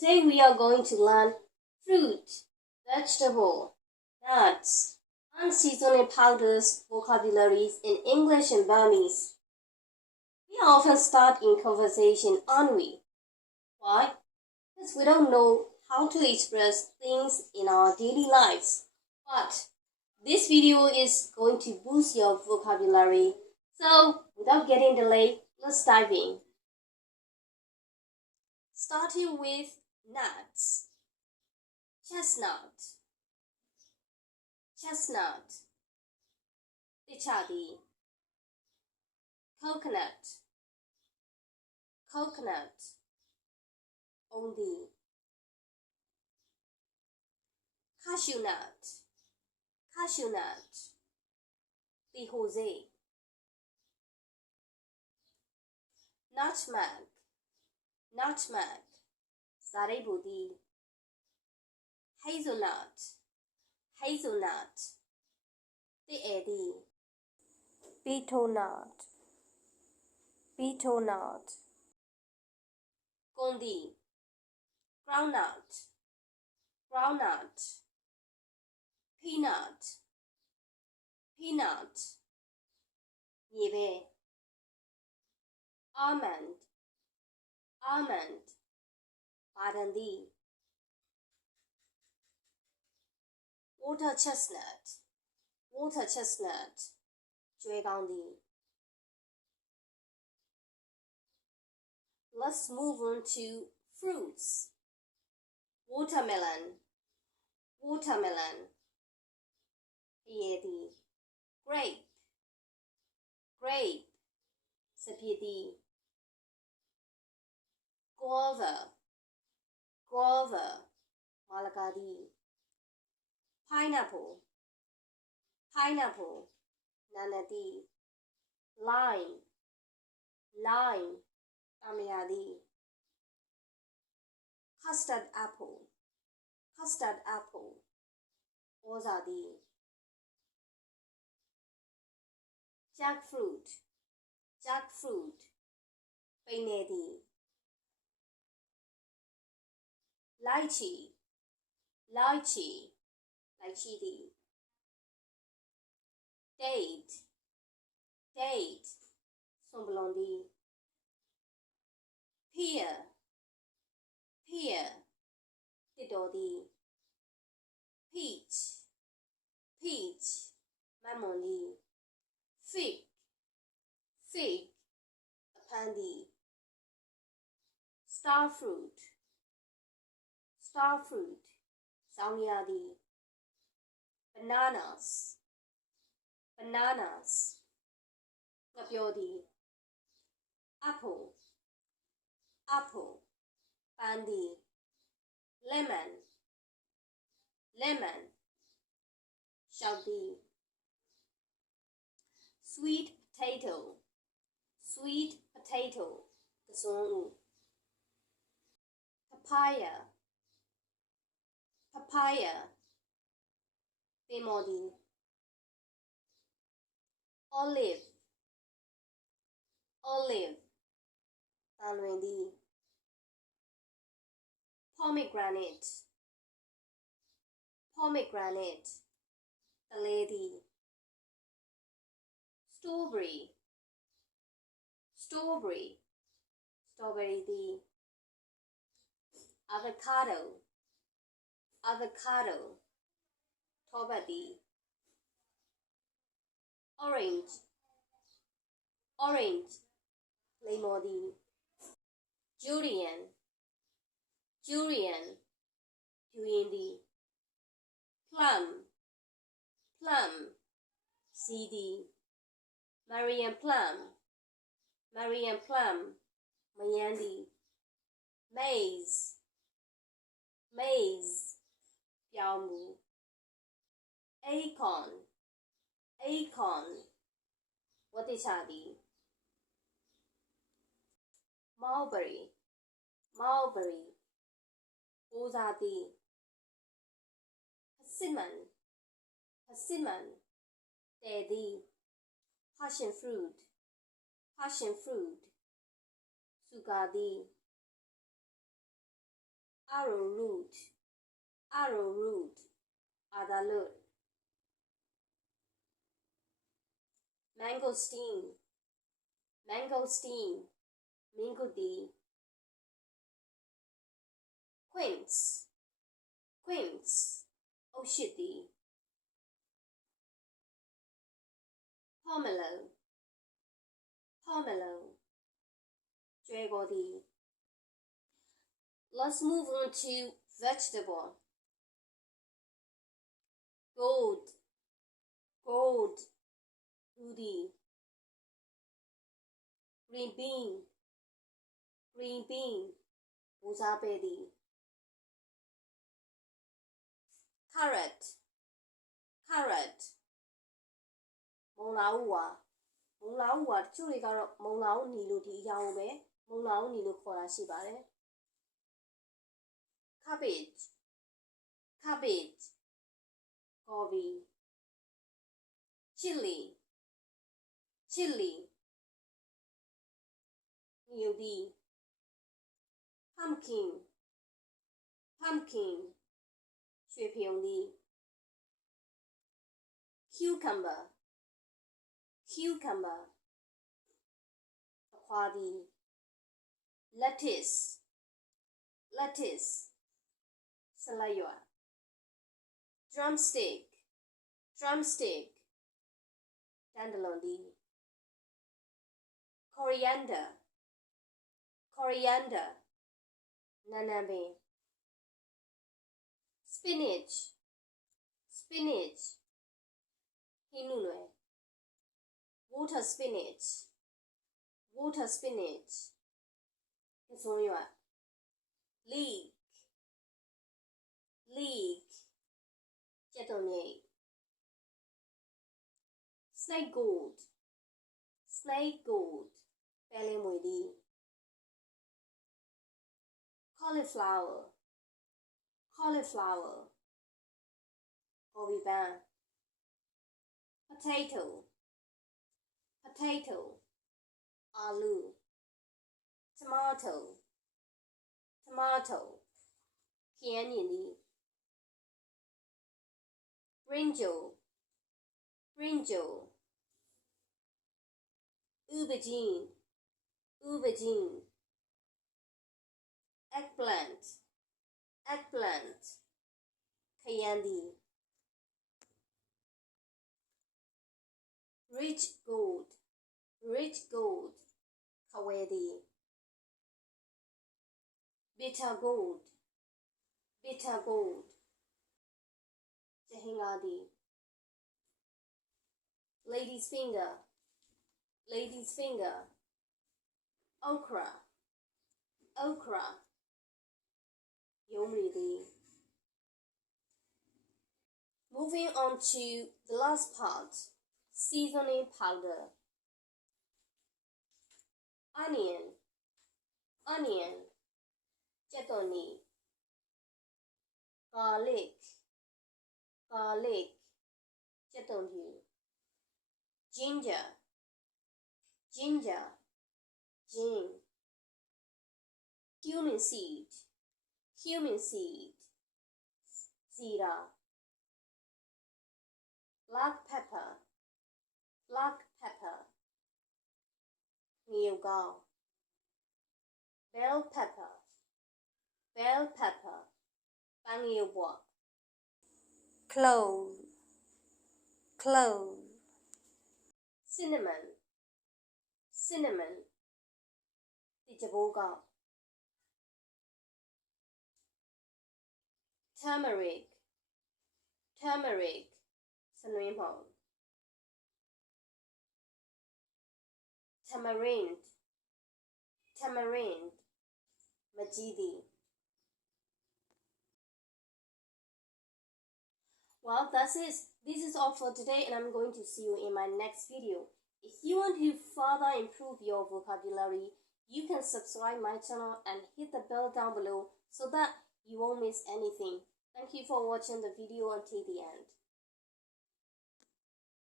Today we are going to learn fruit, vegetable, nuts, unseasoned powders, vocabularies in English and Burmese. We often start in conversation, aren't we? Why? Because we don't know how to express things in our daily lives. But this video is going to boost your vocabulary. So, without getting delayed, let's dive in. Starting with nuts. Chestnut, chestnut, pichadi. Coconut, coconut, ondi. Cashew nut, cashew nut, Jose. Nutmeg, nutmeg, Zarebudi. Hazelnut, hazelnut, Eddie. Beetle nut, beetle nut. Gondi, groundnut, groundnut. Peanut, peanut. Nieve. Almond, almond, Barandi. Water chestnut, water chestnut, Juegandi. Let's move on to fruits. Watermelon, watermelon, Piedi. Grape, grape, Sapiedi. Guava, guava, Malagadi. Pineapple, pineapple, Nanadi. Lime, lime, Tamiyadi. Custard apple, custard apple, Ozadi. Jackfruit, jackfruit, Painedi. Lychee, lychee, Lychee. Date, date, Somblondi. Pear, pear, Tidodi. Peach, peach, Mamondi. Fig, fig, Apandi. Starfruit, starfruit, Sauniadi. Bananas, bananas, Gabiodi. Apple, apple, Bandi. Lemon, lemon, Shabdi. Sweet potato, sweet potato, Gasonu. Papaya, papaya, Bemodi. Olive, olive, Tanwendi. Pomegranate, pomegranate, the lady. Strawberry, strawberry, strawberry D. Avocado, avocado, Tobadi. Orange, orange, Lemodi. Julian, Julian, Juindi. Plum, plum, CD. Marian plum, Marian plum, Mayandi. Maize, maize, Yamu. Acorn, acorn, Watichadi. Mulberry, mulberry, Ozadi. Persimmon, persimmon, Daddy. Passion fruit, passion fruit, Sugadi. arrowroot, arrowroot, adalur. Mangosteen, mangosteen, mingudi. Quince, quince, oshidi. Pomelo, pomelo, jagodi. Let's move on to vegetable. Gold, gold, goody. Green bean, green bean, uzabedi. Carrot, carrot, မုံလာဥဝါတချို့တွေကတော့မုံလာဥနီလို့ဒီအရာကိုပဲမုံလာဥနီလို့ခေါ်တာရှိပါတယ် cabbage, cabbage, ကော်ဖီ chili, chili, ငရုတ်သီး pumpkin, pumpkin, ရွှေဖရုံသီး cucumber, cucumber, သခွားသီး lettuce, lettuce, ဆလပ်ရွက် drumstick, drumstick, တန်တလွန်သီး coriander, coriander, နံနံပင် spinach, spinach, ဟင်းနုလွယ် water spinach, water spinach, ကစွန်းရွက် leek, leek, ကြက်သွန်မြိတ် snake gourd, snake gourd, ပဲလင်းမွေသီး cauliflower, cauliflower, ကော်ပီပန်း potato, potato, အာလူ tomato, tomato, ခရမ်းညင်သီး brinjal, brinjal, aubergine, aubergine, eggplant, eggplant, ခရမ်းသီး rich gold, rich gold, ခဝဲသီး bitter gold, bitter gold, ကြဟင်္ဂါသီး lady's finger, lady's finger, okra, okra, ယုံမရီသီး moving on to the last part, seasoning powder. Onion, onion, ကြက်သွန်နီ garlic, garlic, ကြက်သွန်ဖြူ ginger, ginger, gin, cumin seed, cumin seed, zira, black pepper, black pepper, ငရုတ်ကောင်း bell pepper, bell pepper, ပန်းငရုတ်ပွား clove, clove, cinnamon, cinnamon, တိကျပိုးကောင်း turmeric, turmeric, စနွင်းမှုန် tamarind, tamarind, မကြီးသီး Well, that's it. This is all for today, and I'm going to see you in my next video. If you want to further improve your vocabulary, you can subscribe my channel and hit the bell down below so that you won't miss anything. Thank you for watching the video until the end.